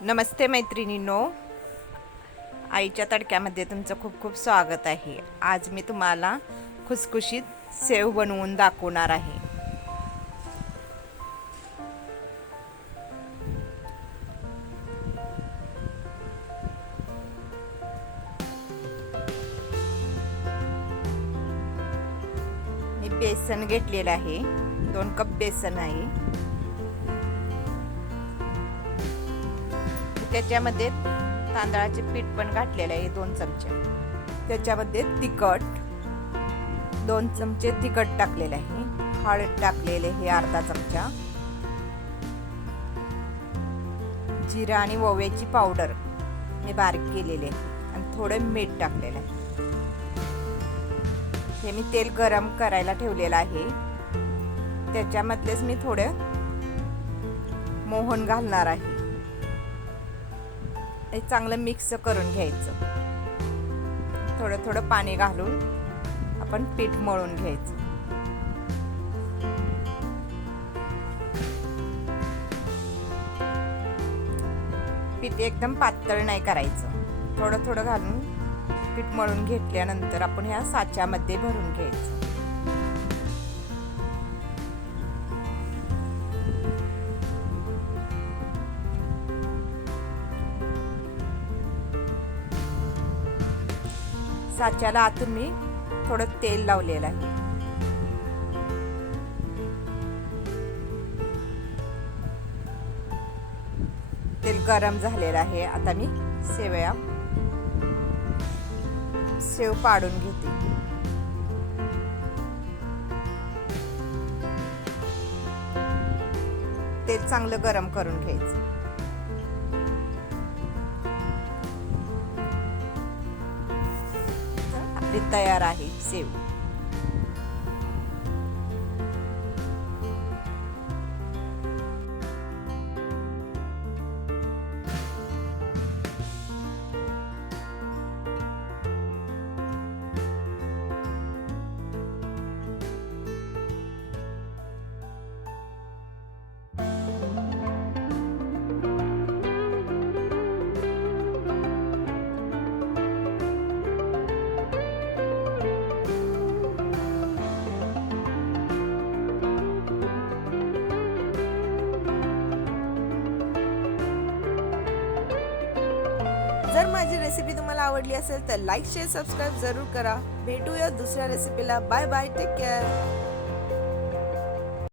नमस्ते मैत्रिणींनो, आईच्या तडक्यामध्ये तुमचं खूप खूप स्वागत आहे। आज मी तुम्हाला खुसखुशीत सेव बनवून दाखवणार आहे। मी बेसन घेतलेलं आहे, 2 कप बेसन आहे। त्याच्यामध्ये तांदळाचे पीठ पण घातलेले आहे 2 चमचे। त्याच्यामध्ये तिखट 2 चमचे तिखट टाकलेले आहे। हळद टाकलेले हे अर्धा चमचा। जिरा आणि ओव्याची पावडर मी बारीक केलेली आहे आणि थोडं मीठ टाकलेलं आहे। हे मी तेल गरम करायला ठेवलेलं आहे। त्याच्यामध्येच मी थोडे मोहन घालणार आहे। हे चांगलं मिक्स करून घ्यायचं। थोडं थोडं पाणी घालून आपण पीठ मळून घ्यायचं। पीठ एकदम पातळ नाही करायचं, थोडं थोडं घालून पीठ मळून घेतल्यानंतर आपण ह्या साच्यामध्ये भरून घ्यायचं। साच्याला आतून मी थोडं तेल लावलेलं आहे। तेल गरम झालेलं आहे। आता मी सेव पाडून घेते। तेल चांगलं गरम करून घ्यायचं। आपली तयार आहे सेव। जर माझी रेसिपी तुम्हाला आवडली असेल तर लाईक शेअर सबस्क्राईब जरूर करा। भेटूया दुसऱ्या रेसिपीला। Bye bye, take care.